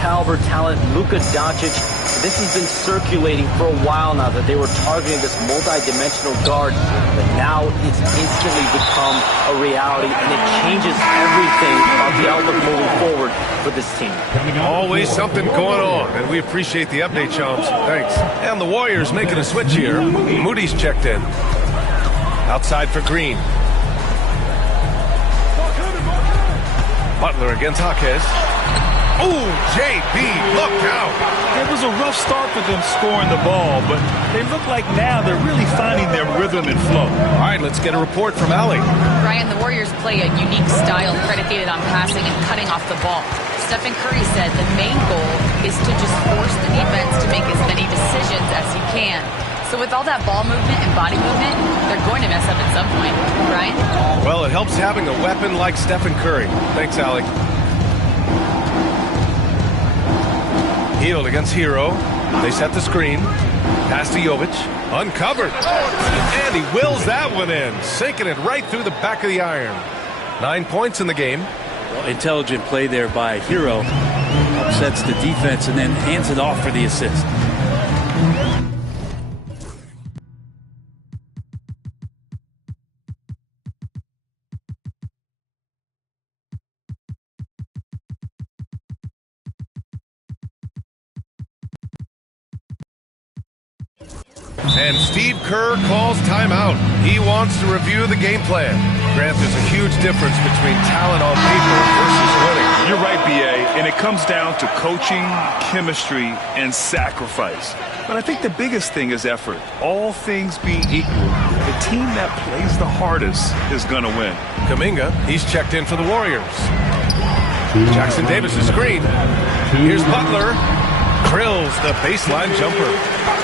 caliber talent, Luka Doncic. This has been circulating for a while now that they were targeting this multi-dimensional guard, but now it's instantly become a reality, and it changes everything about the outlook moving forward for this team. Always something going on, and we appreciate the update, Shams. Thanks. And the Warriors making a switch here. Moody's checked in. Outside for Green. Butler against Jaquez. Oh, JB, look out. It was a rough start for them scoring the ball, but they look like now they're really finding their rhythm and flow. All right, let's get a report from Allie. Ryan, the Warriors play a unique style predicated on passing and cutting off the ball. Stephen Curry said the main goal is to just force the defense to make as many decisions as he can. So with all that ball movement and body movement, they're going to mess up at some point. Ryan? Well, it helps having a weapon like Stephen Curry. Thanks, Allie. Hield against Hero. They set the screen. Pass to Jovic. Uncovered. And he wills that one in. Sinking it right through the back of the iron. 9 points in the game. Well, intelligent play there by Hero. Upsets the defense and then hands it off for the assist. And Steve Kerr calls timeout. He wants to review the game plan. Grant, there's a huge difference between talent on paper versus winning. You're right, B.A., and it comes down to coaching, chemistry, and sacrifice. But I think the biggest thing is effort. All things being equal, the team that plays the hardest is going to win. Kuminga, he's checked in for the Warriors. Jackson Davis' screen. Here's Butler. Drills the baseline jumper.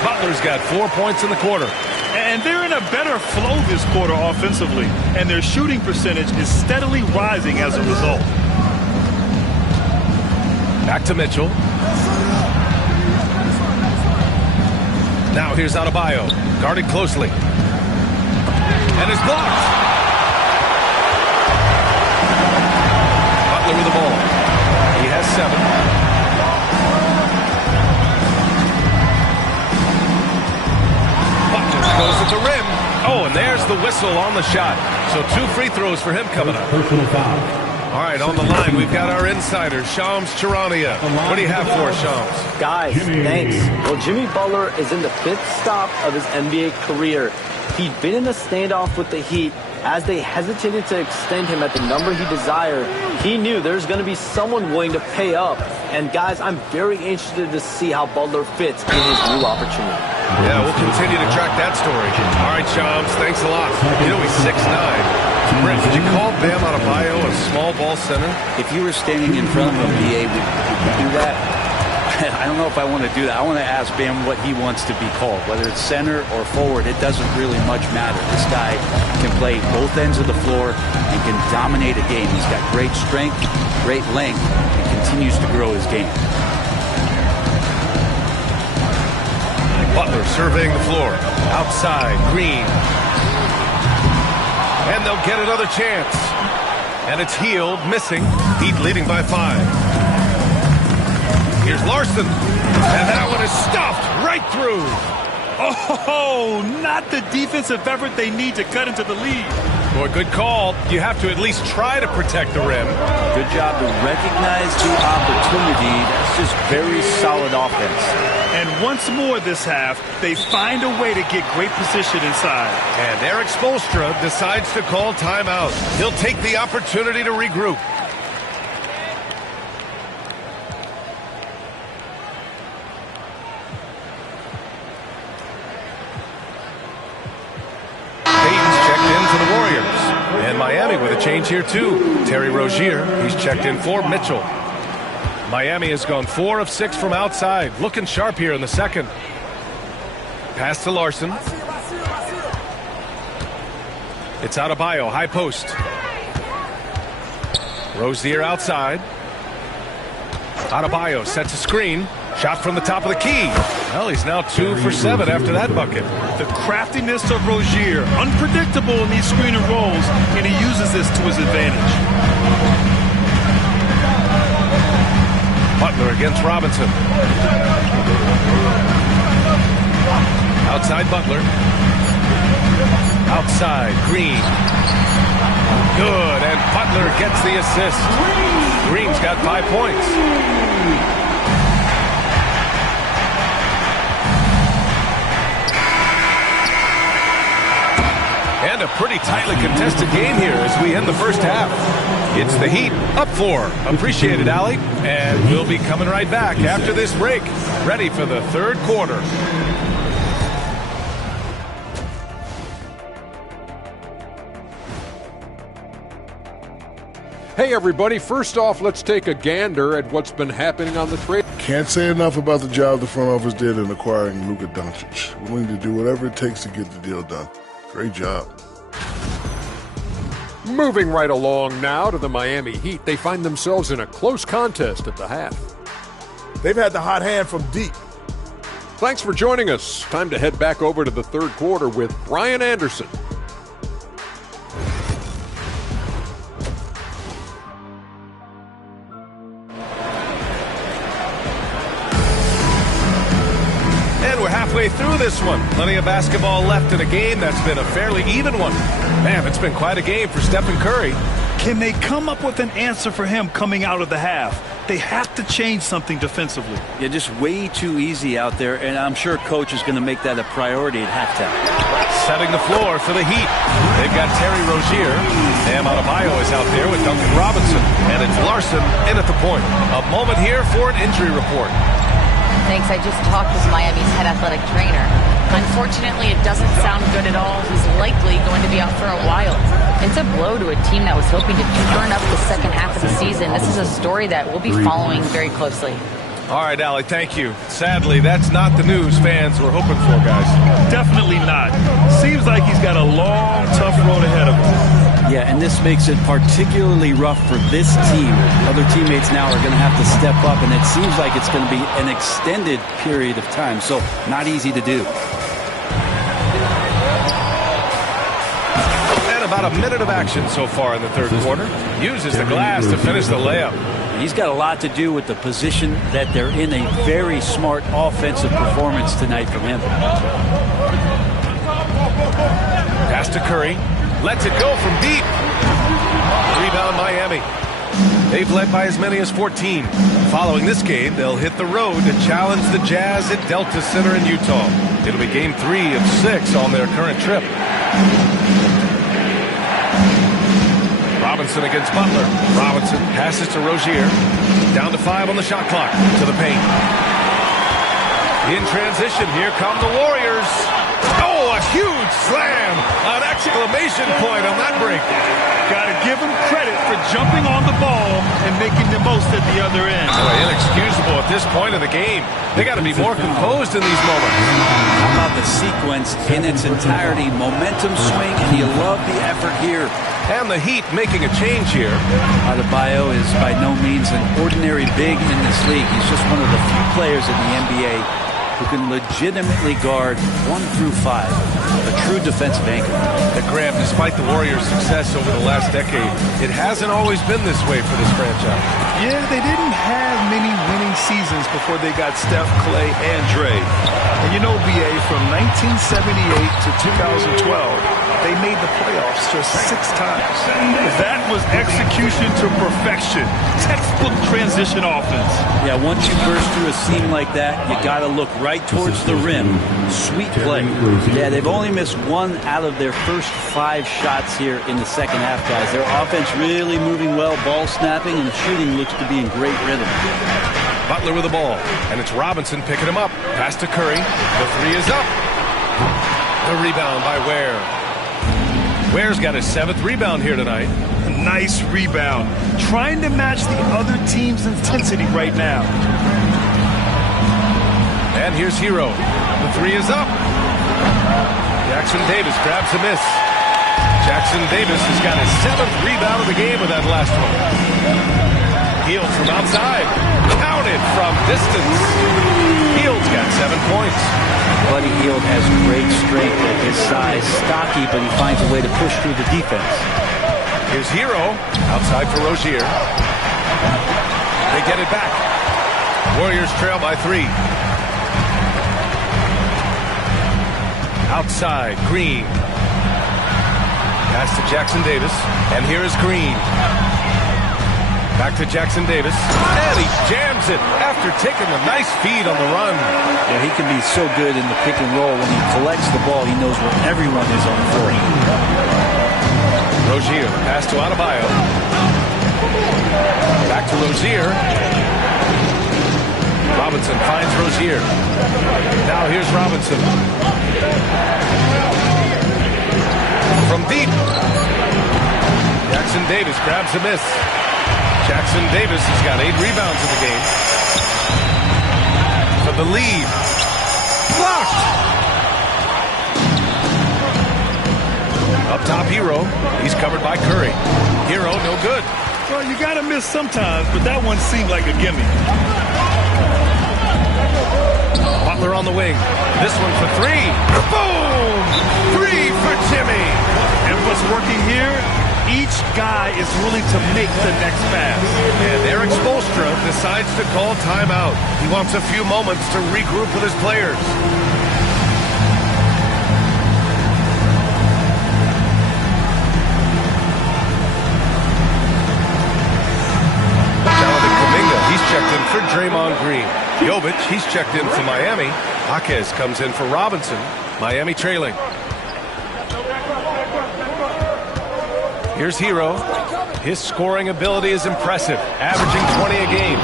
Butler's got 4 points in the quarter. And they're in a better flow this quarter offensively, and their shooting percentage is steadily rising as a result. Back to Mitchell. Now here's Adebayo, guarded closely. And is blocked. Butler with the ball. He has 7. Goes at the rim. Oh, and there's the whistle on the shot. So 2 free throws for him coming up. All right, on the line, we've got our insider, Shams Charania. What do you have for us, Shams? Guys, thanks. Well, Jimmy Butler is in the 5th stop of his NBA career. He'd been in a standoff with the Heat. As they hesitated to extend him at the number he desired, he knew there's going to be someone willing to pay up. And guys, I'm very interested to see how Butler fits in his new opportunity. Yeah, we'll continue to track that story. All right, Shams, thanks a lot. You know he's 6'9". Brent, did you call Bam Adebayo a small ball center? If you were standing in front of him, BA, would you do that? I don't know if I want to do that. I want to ask Bam what he wants to be called. Whether it's center or forward, it doesn't really much matter. This guy can play both ends of the floor and can dominate a game. He's got great strength, great length, and continues to grow his game. Butler surveying the floor. Outside, Green. And they'll get another chance. And it's Hield, missing. Heat leading by 5. Here's Larson. And that one is stuffed right through. Oh, not the defensive effort they need to cut into the lead. Boy, good call. You have to at least try to protect the rim. Good job to recognize the opportunity. That's just very solid offense. And once more this half, they find a way to get great position inside. And Eric Spoelstra decides to call timeout. He'll take the opportunity to regroup. And Miami with a change here, too. Terry Rozier, he's checked in for Mitchell. Miami has gone 4 of 6 from outside. Looking sharp here in the second. Pass to Larson. It's Adebayo, high post. Rozier outside. Adebayo sets a screen. Shot from the top of the key. Well, he's now 2 for 7 after that bucket. The craftiness of Rozier, unpredictable in these screen and rolls, and he uses this to his advantage. Butler against Robinson. Outside Butler. Outside Green. Good, and Butler gets the assist. Green's got 5 points. And a pretty tightly contested game here as we end the first half. It's the Heat up 4. Appreciate it, Allie. And we'll be coming right back after this break, ready for the third quarter. Hey everybody, first off, let's take a gander at what's been happening on the trade. Can't say enough about the job the front office did in acquiring Luka Doncic. Willing to do whatever it takes to get the deal done. Great job. Moving right along now to the Miami Heat. They find themselves in a close contest at the half. They've had the hot hand from deep. Thanks for joining us. Time to head back over to the third quarter with Brian Anderson. Halfway through this one. Plenty of basketball left in a game that's been a fairly even one. Man, it's been quite a game for Stephen Curry. Can they come up with an answer for him coming out of the half? They have to change something defensively. Yeah, just way too easy out there, and I'm sure coach is going to make that a priority at halftime. Setting the floor for the Heat. They've got Terry Rozier. Bam Adebayo is out there with Duncan Robinson. And it's Larson in at the point. A moment here for an injury report. Thanks. I just talked with Miami's head athletic trainer. Unfortunately, it doesn't sound good at all. He's likely going to be out for a while. It's a blow to a team that was hoping to turn up the second half of the season. This is a story that we'll be following very closely. All right, Allie, thank you. Sadly, that's not the news fans were hoping for, guys. Definitely not. Seems like he's got a long, tough road ahead of him. Yeah, and this makes it particularly rough for this team. Other teammates now are going to have to step up, and it seems like it's going to be an extended period of time, so not easy to do. And about a minute of action so far in the third quarter. Uses the glass to finish the layup. He's got a lot to do with the position that they're in. A very smart offensive performance tonight from him. Pass to Curry. Lets it go from deep. Rebound Miami. They've led by as many as 14. Following this game, they'll hit the road to challenge the Jazz at Delta Center in Utah. It'll be game 3 of 6 on their current trip. Robinson against Butler. Robinson passes to Rozier. Down to 5 on the shot clock. To the paint. In transition, here come the Warriors. Oh, a huge slam! An exclamation point on that break. Got to give him credit for jumping on the ball and making the most at the other end. Boy, inexcusable at this point of the game. They got to be more composed in these moments. How about the sequence in its entirety? Momentum swing, and you love the effort here. And the Heat making a change here. Adebayo is by no means an ordinary big in this league. He's just one of the few players in the NBA who can legitimately guard 1 through 5. A true defensive anchor. Graham, despite the Warriors' success over the last decade, it hasn't always been this way for this franchise. Yeah, they didn't have many winning seasons before they got Steph, Clay, and Dre. And you know, BA, from 1978 to 2012, they made the playoffs just 6 times. That was execution to perfection. Textbook transition offense. Yeah, once you burst through a seam like that, you got to look right towards the rim. Sweet play. Yeah, they've only missed 1 out of their first 5 shots here in the second half, guys. Their offense really moving well, ball snapping, and the shooting looks to be in great rhythm. Butler with the ball, and it's Robinson picking him up. Pass to Curry. The 3 is up. The rebound by Ware. Ware's got his 7th rebound here tonight. Nice rebound. Trying to match the other team's intensity right now. And here's Hero. The 3 is up. Jackson Davis grabs the miss. Jackson Davis has got his 7th rebound of the game with that last one. Hield from outside. Counted from distance. Hield's got 7 points. Buddy Hield has great strength at his size. Stocky, but he finds a way to push through the defense. Here's Hero. Outside for Rozier. They get it back. Warriors trail by 3. Outside, Green. Pass to Jackson Davis. And here is Green. Back to Jackson Davis. And he jams it after taking a nice feed on the run. Yeah, he can be so good in the pick and roll. When he collects the ball, he knows where everyone is on the floor. Rozier, pass to Adebayo. Back to Rozier. Robinson finds Rozier. Now here's Robinson. From deep. Jackson Davis grabs a miss. Jackson Davis has got 8 rebounds in the game. For the lead. Blocked! Up top, Hero. He's covered by Curry. Hero, no good. Well, you got to miss sometimes, but that one seemed like a gimme. Butler on the wing. This one for 3. Boom! 3 for Jimmy. And what's working here? Each guy is willing to make the next pass. And Eric Spoelstra decides to call timeout. He wants a few moments to regroup with his players. Jonathan Kuminga, he's checked in for Draymond Green. Jovic, he's checked in for Miami. Jaquez comes in for Robinson. Miami trailing. Here's Hero. His scoring ability is impressive, averaging 20 a game.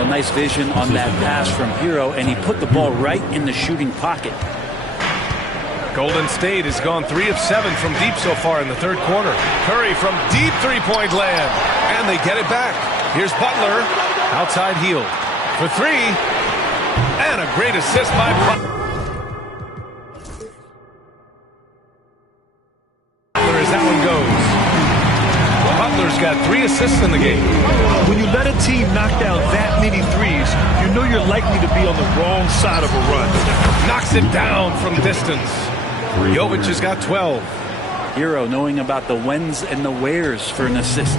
A nice vision on that pass from Hero, and he put the ball right in the shooting pocket. Golden State has gone 3 of 7 from deep so far in the third quarter. Curry from deep three-point land, and they get it back. Here's Butler, outside Hield for 3, and a great assist by Butler. As that one goes. Butler's got 3 assists in the game. When you let a team knock down that many threes, you know you're likely to be on the wrong side of a run. Knocks it down from distance. Jovic has got 12. Hero knowing about the whens and the wheres for an assist.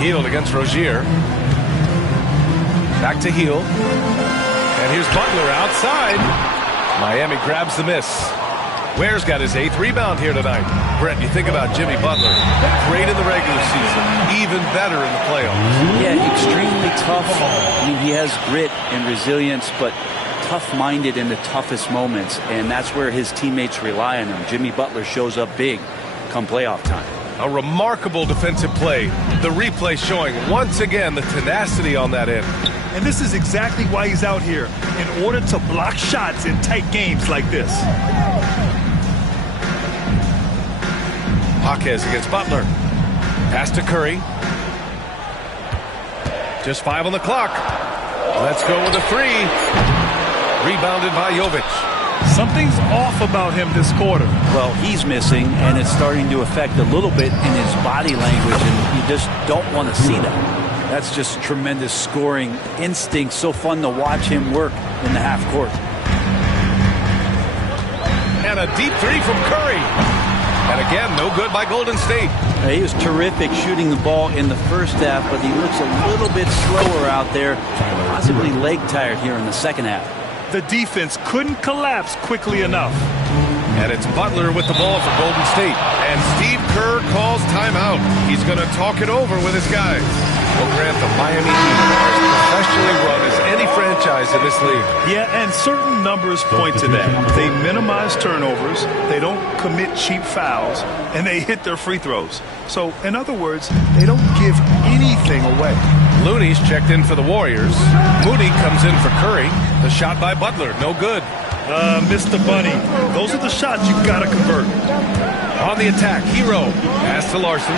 Hield against Rozier. Back to Hield. And here's Butler outside. Miami grabs the miss. Ware's got his 8th rebound here tonight. Brent, you think about Jimmy Butler. Great in the regular season. Even better in the playoffs. Yeah, extremely tough. I mean, he has grit and resilience, but tough-minded in the toughest moments. And that's where his teammates rely on him. Jimmy Butler shows up big come playoff time. A remarkable defensive play. The replay showing once again the tenacity on that end. And this is exactly why he's out here, in order to block shots in tight games like this. Jaquez against Butler. Pass to Curry. Just 5 on the clock. Let's go with a 3. Rebounded by Jovic. Something's off about him this quarter. Well, he's missing, and it's starting to affect a little bit in his body language, and you just don't want to see that. That's just tremendous scoring instinct. So fun to watch him work in the half court. And a deep 3 from Curry. And again, no good by Golden State. He was terrific shooting the ball in the first half, but he looks a little bit slower out there, possibly leg tired here in the second half. The defense couldn't collapse quickly enough. And it's Butler with the ball for Golden State. And Steve Kerr calls timeout. He's going to talk it over with his guys. Well, Grant, the Miami Heat are as professionally run as any franchise in this league. Yeah, and certain numbers point to that. They minimize turnovers, they don't commit cheap fouls, and they hit their free throws. So, in other words, they don't give anything away. Looney's checked in for the Warriors. Moody comes in for Curry. The shot by Butler, no good. Mr. Bunny, those are the shots you've got to convert. On the attack, Hero. Pass to Larson.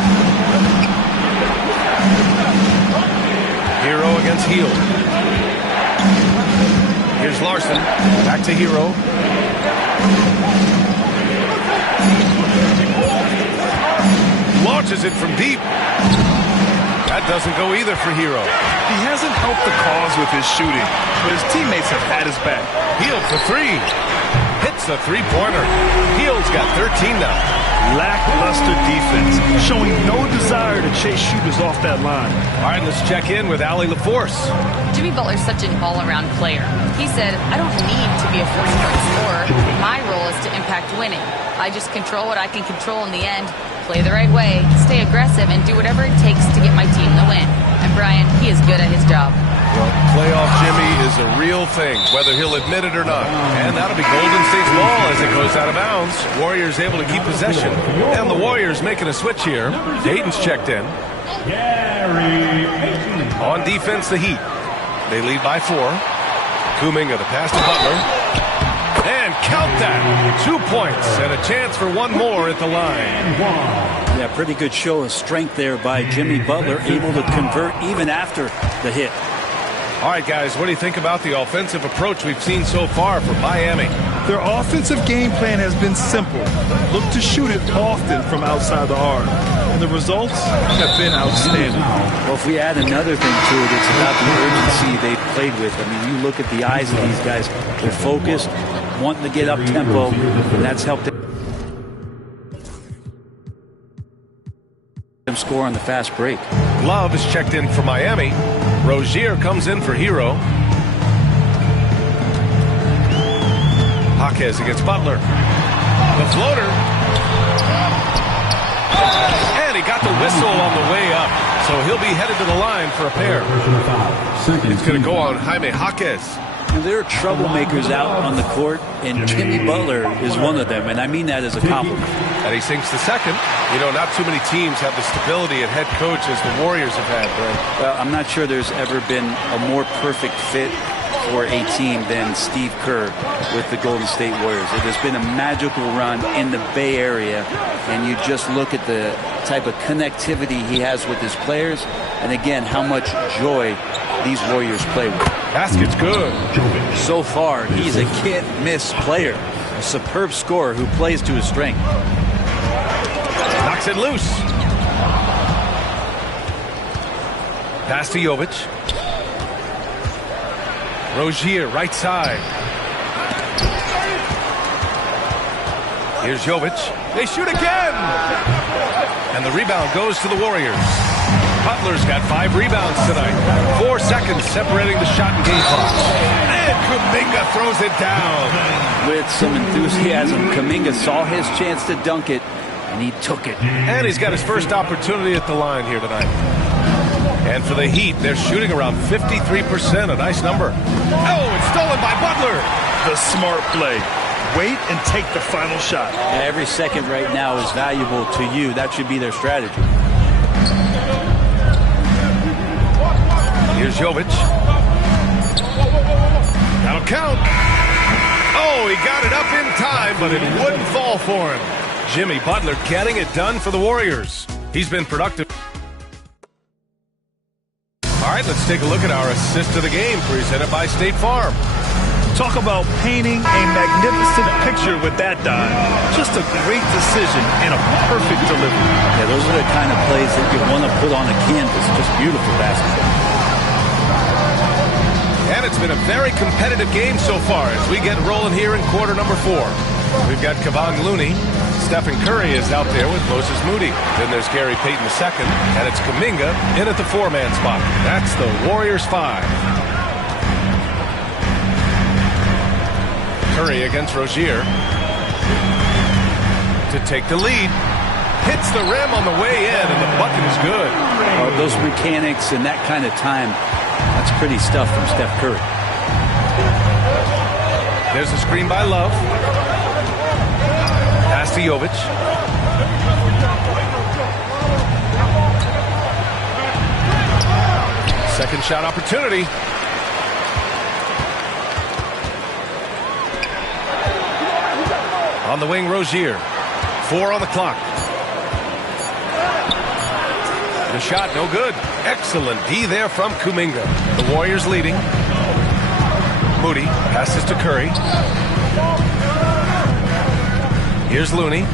Hero against Hield. Here's Larson. Back to Hero. Launches it from deep. That doesn't go either for Hero. He hasn't helped the cause with his shooting, but his teammates have had his back. Hield for 3. Hits the three-pointer. Heald's got 13 now. Lackluster defense, showing no desire to chase shooters off that line. All right, let's check in with Allie LaForce. Jimmy Butler's such an all-around player. He said, I don't need to be a 40-point scorer. My role is to impact winning. I just control what I can control in the end, play the right way, stay aggressive, and do whatever it takes to get my team the win. And Brian, he is good at his job. Well, playoff Jimmy is a real thing, whether he'll admit it or not. And that'll be Golden State's ball as it goes out of bounds. Warriors able to keep possession. And the Warriors making a switch here. Dayton's checked in. On defense, the Heat. They lead by 4. Kuminga, the pass to Butler. And count that. 2 points and a chance for one more at the line. Yeah, pretty good show of strength there by Jimmy Butler, able to convert even after the hit. All right, guys, what do you think about the offensive approach we've seen so far from Miami? Their offensive game plan has been simple. Look to shoot it often from outside the arc. And the results have been outstanding. Well, if we add another thing to it, it's about the urgency they've played with. I mean, you look at the eyes of these guys. They're focused, wanting to get up tempo, and that's helped them score on the fast break. Love is checked in for Miami. Rozier comes in for Hero. Jaquez against Butler. The floater. And he got the whistle on the way up. So he'll be headed to the line for a pair. It's going to go on Jaime Jaquez. And there are troublemakers out on the court, and Jimmy Butler is one of them, and I mean that as a compliment. And he sinks the second. You know, not too many teams have the stability at head coach as the Warriors have had, Brent. Well, I'm not sure there's ever been a more perfect fit for a team than Steve Kerr with the Golden State Warriors. It has been a magical run in the Bay Area, and you just look at the type of connectivity he has with his players, and again, how much joy these Warriors play with. Basket's good. So far, he's a can't-miss player, a superb scorer who plays to his strength. Knocks it loose. Pass to Jovic. Rozier, right side. Here's Jovic. They shoot again! And the rebound goes to the Warriors. Butler's got 5 rebounds tonight. 4 seconds separating the shot and game clock. And Kuminga throws it down. With some enthusiasm, Kuminga saw his chance to dunk it, and he took it. And he's got his first opportunity at the line here tonight. And for the Heat, they're shooting around 53%, a nice number. Oh, it's stolen by Butler. The smart play. Wait and take the final shot. Every second right now is valuable to you. That should be their strategy. Here's Jovic. That'll count. Oh, he got it up in time, but it wouldn't fall for him. Jimmy Butler getting it done for the Warriors. He's been productive. All right, let's take a look at our assist of the game presented by State Farm. Talk about painting a magnificent picture with that dive. Just a great decision and a perfect delivery. Yeah, those are the kind of plays that you want to put on a canvas. Just beautiful basketball. And it's been a very competitive game so far as we get rolling here in quarter number 4. We've got Kevon Looney. Stephen Curry is out there with Moses Moody. Then there's Gary Payton II, and it's Kuminga in at the 4-man spot. That's the Warriors 5. Curry against Rozier to take the lead. Hits the rim on the way in, and the bucket is good. Those mechanics and that kind of time, that's pretty stuff from Steph Curry. There's a screen by Love. Pass to Jovic. Second shot opportunity. On the wing, Rozier. 4 on the clock. The shot, no good. Excellent D there from Kuminga. The Warriors leading. Moody passes to Curry. Here's Looney.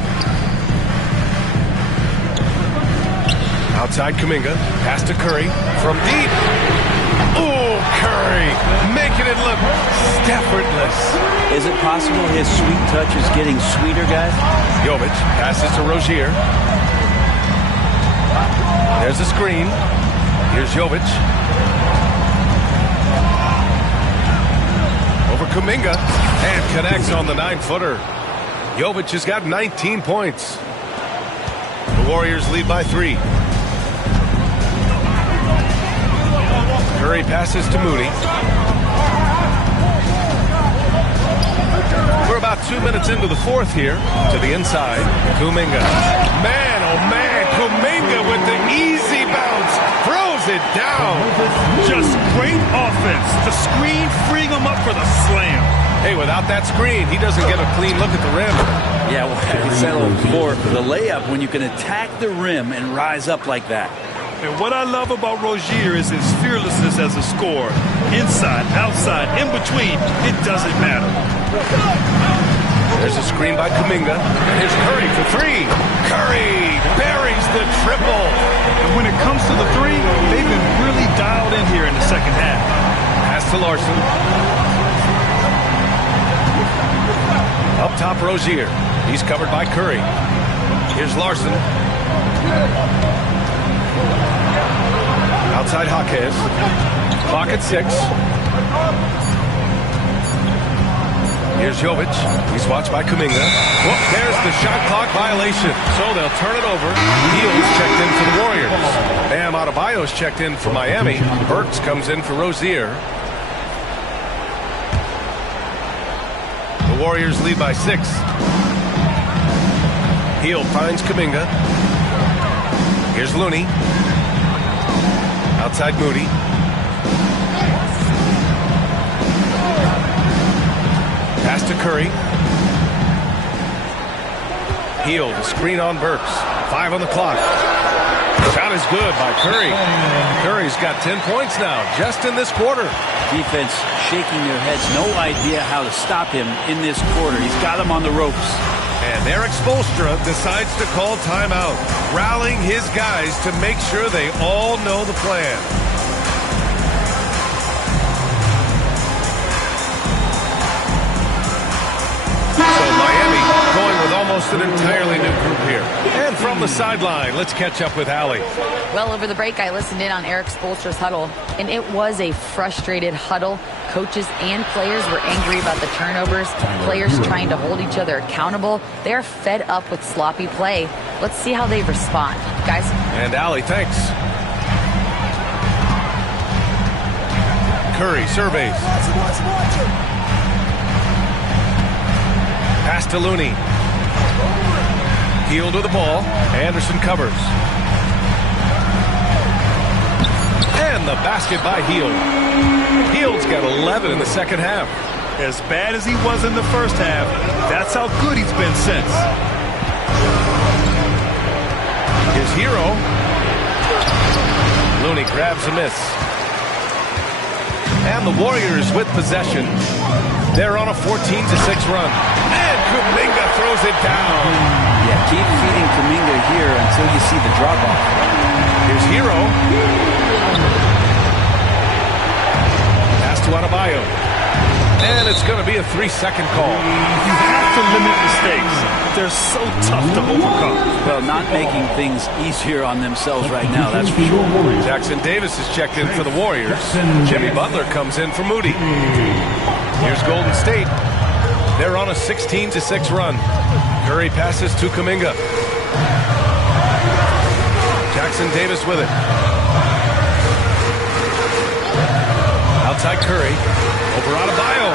Outside Kuminga. Pass to Curry. From deep. Oh, Curry. Making it look effortless. Is it possible his sweet touch is getting sweeter, guys? Jovic passes to Rozier. There's a screen. Here's Jovic. Over Kuminga. And connects on the 9-footer. Jovic has got 19 points. The Warriors lead by 3. Curry passes to Moody. We're about 2 minutes into the fourth here. To the inside. Kuminga. Man, oh man. Kuminga with the easy bounce. Throws it down. Just great offense. The screen freeing him up for the slam. Hey, without that screen, he doesn't get a clean look at the rim. Yeah, well, I said before, the layup, when you can attack the rim and rise up like that. And what I love about Rozier is his fearlessness as a scorer. Inside, outside, in between, it doesn't matter. There's a screen by Kuminga. And here's Curry for 3. Curry buries the triple. And when it comes to the 3, they've been really dialed in here in the second half. Pass to Larson. Up top, Rozier. He's covered by Curry. Here's Larson. Outside Jaquez. Clock at 6. Here's Jovic. He's watched by Kuminga. Whoop, there's the shot clock violation. So they'll turn it over. Hield checked in for the Warriors. Bam Adebayo's checked in for Miami. Burks comes in for Rozier. The Warriors lead by 6. Hield finds Kuminga. Here's Looney. Outside Moody. Pass to Curry. Hield, a screen on Burks. 5 on the clock. Shot is good by Curry. Curry's got 10 points now, just in this quarter. Defense shaking their heads. No idea how to stop him in this quarter. He's got him on the ropes. And Eric Spoelstra decides to call timeout, rallying his guys to make sure they all know the plan. So Miami going with almost an entirely new group here. And from the sideline, let's catch up with Allie. Well, over the break, I listened in on Eric Spoelstra's huddle, and it was a frustrated huddle. Coaches and players were angry about the turnovers, players trying to hold each other accountable. They're fed up with sloppy play. Let's see how they respond. Guys? And Allie, thanks. Curry surveys. Pass to Looney. Hield with the ball. Anderson covers. And the basket by Hield. Hield's got 11 in the second half. As bad as he was in the first half, that's how good he's been since. His hero. Looney grabs a miss. And the Warriors with possession. They're on a 14-6 run. And Kuminga throws it down. Yeah, keep feeding Kuminga here until you see the drop-off. Here's Hero. Pass to Adebayo. And it's going to be a 3-second call. You have to limit mistakes. They're so tough to overcome. Well, not making things easier on themselves right now, that's for sure. Jackson Davis is checked in for the Warriors. Jimmy Butler comes in for Moody. Here's Golden State. They're on a 16-6 run. Curry passes to Kuminga. Jackson Davis with it. Outside Curry. Over Adebayo.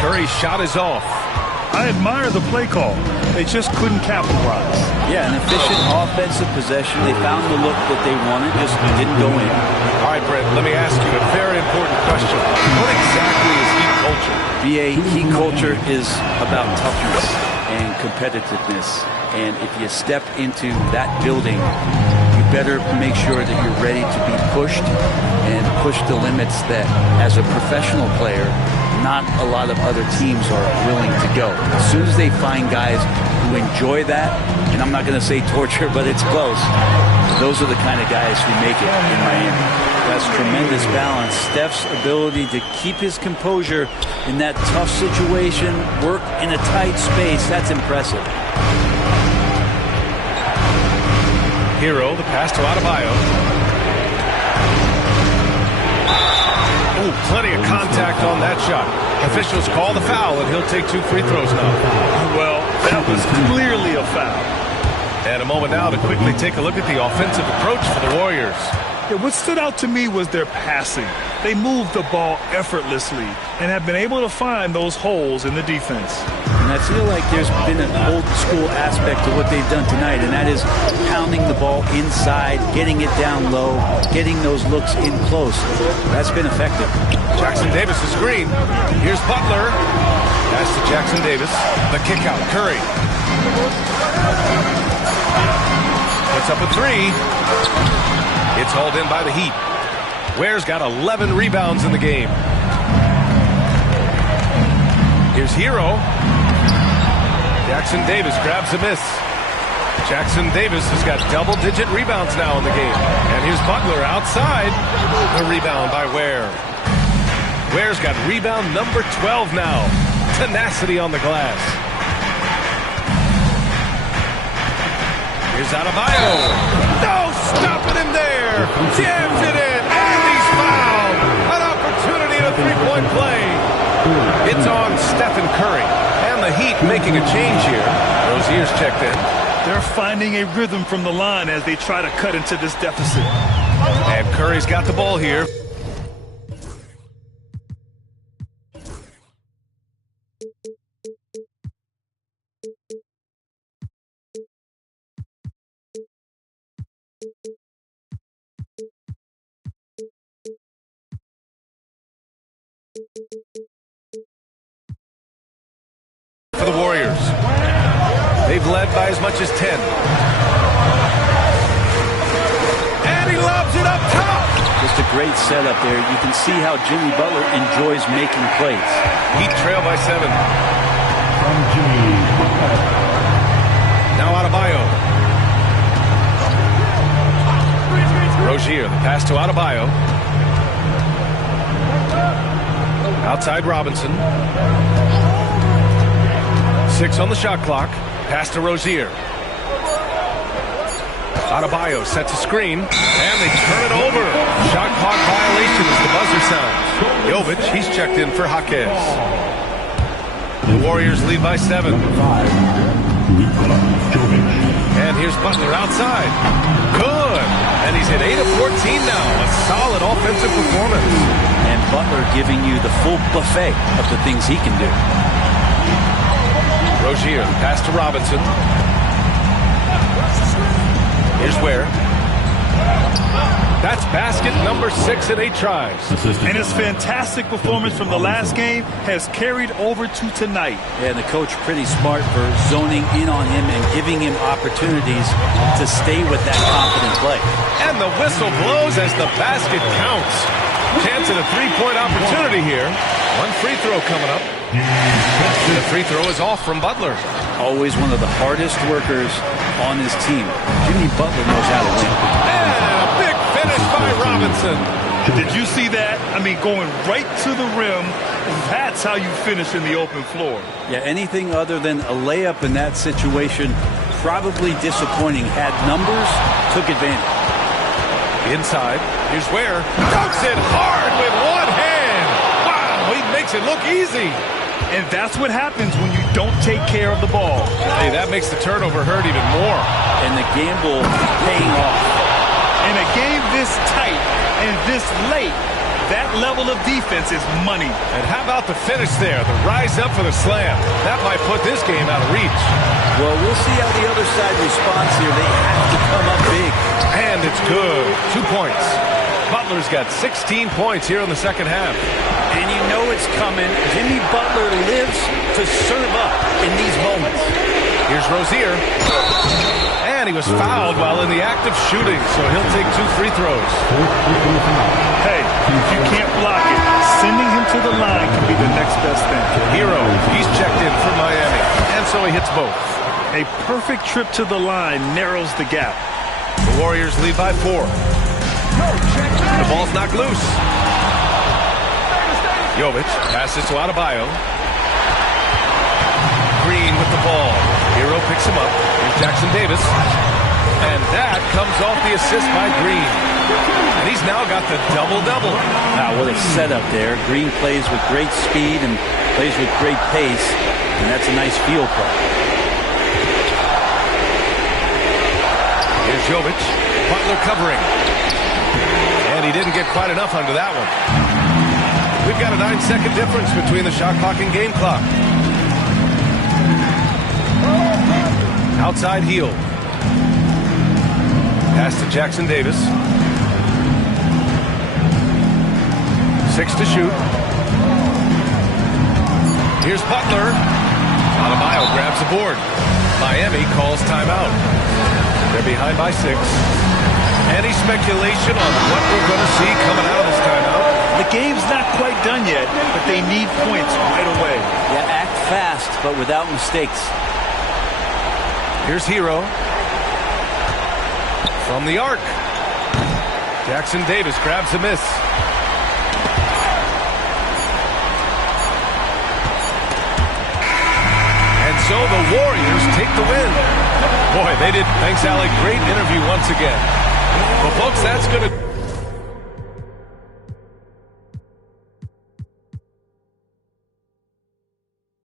Curry's shot is off. I admire the play call. They just couldn't capitalize. Yeah, an efficient offensive possession. They found the look that they wanted, just didn't go in. All right, Brent, let me ask you a very important question. What exactly is Heat culture? BA, Heat culture is about toughness and competitiveness. And if you step into that building, you better make sure that you're ready to be pushed and push the limits that, as a professional player, not a lot of other teams are willing to go. As soon as they find guys who enjoy that, and I'm not going to say torture, but it's close, Those are the kind of guys who make it in Miami. That's tremendous balance. Steph's ability to keep his composure in that tough situation, work in a tight space, that's impressive. Hero, the pass to Adebayo. Ooh, plenty of contact on that shot. Officials call the foul, and he'll take 2 free throws now. Well, that was clearly a foul. And a moment now to quickly take a look at the offensive approach for the Warriors. Yeah, what stood out to me was their passing. They moved the ball effortlessly and have been able to find those holes in the defense. And I feel like there's been an old school aspect to what they've done tonight, and that is pounding the ball inside, getting it down low, getting those looks in close. That's been effective. Jackson Davis is screen. Here's Butler. Pass to Jackson Davis. The kick out. Curry. Puts up a 3. It's hauled in by the Heat. Ware's got 11 rebounds in the game. Here's Hero. Jackson Davis grabs a miss. Jackson Davis has got double-digit rebounds now in the game. And here's Butler outside. The rebound by Ware. Ware's got rebound number 12 now. Tenacity on the glass. Here's Adebayo. No, stopping him there. Jams it in, and he's fouled. An opportunity at a three-point play. It's on Stephen Curry. And the Heat making a change here. Rozier's checked in. They're finding a rhythm from the line as they try to cut into this deficit. And Curry's got the ball here. For the Warriors. They've led by as much as 10. And he lobs it up top. Just a great setup there. You can see how Jimmy Butler enjoys making plays. Heat trail by 7. Now Adebayo. Rozier, the pass to Adebayo. Outside Robinson. 6 on the shot clock. Pass to Rozier. Adebayo sets a screen, and they turn it over. Shot clock violation as the buzzer sounds. Jovic, he's checked in for Jaquez. The Warriors lead by 7. And here's Butler outside. Good. And he's at 8 of 14 now. A solid offensive performance. And Butler giving you the full buffet of the things he can do. Rozier, the pass to Robinson. Here's Ware. That's basket number 6 in 8 tries. And his fantastic performance from the last game has carried over to tonight. And the coach pretty smart for zoning in on him and giving him opportunities to stay with that confident play. And the whistle blows as the basket counts. Chance at a three-point opportunity here. One free throw coming up. The free throw is off from Butler. Always one of the hardest workers on his team. Jimmy Butler knows how to win. And a big finish by Robinson. Did you see that? I mean, going right to the rim. That's how you finish in the open floor. Yeah, anything other than a layup in that situation, probably disappointing. Had numbers, took advantage. Inside, here's Ware. Dunks it hard with one hand. Wow, he makes it look easy. And that's what happens when you don't take care of the ball. Hey, that makes the turnover hurt even more. And the gamble paying off. In a game this tight and this late, that level of defense is money. And how about the finish there? The rise up for the slam. That might put this game out of reach. Well, we'll see how the other side responds here. They have to come up big. And it's good. 2 points. Butler's got 16 points here in the second half. And you know it's coming. Jimmy Butler lives to serve up in these moments. Here's Rozier. And he was fouled while in the act of shooting, so he'll take 2 free throws. Hey, if you can't block it, sending him to the line can be the next best thing. Hero, he's checked in for Miami, and so he hits both. A perfect trip to the line narrows the gap. The The Warriors lead by 4. The ball's knocked loose. Jovic passes to Adebayo. Green with the ball. Hero picks him up. Here's Jackson Davis. And that comes off the assist by Green. And he's now got the double-double. Wow, what a setup there. Green plays with great speed and plays with great pace. And that's a nice field play. Here's Jovic. Butler covering. And he didn't get quite enough under that one. We've got a 9-second difference between the shot clock and game clock. Outside heel. Pass to Jackson Davis. 6 to shoot. Here's Butler. Adebayo grabs the board. Miami calls timeout. They're behind by 6. Any speculation on what we're going to see coming out of this timeout? The game's not quite done yet, but they need points right away. Yeah, act fast, but without mistakes. Here's Hero. From the arc. Jackson Davis grabs a miss. And so the Warriors take the win. Boy, they did. Thanks, Alec. Great interview once again. Well, folks, that's going to...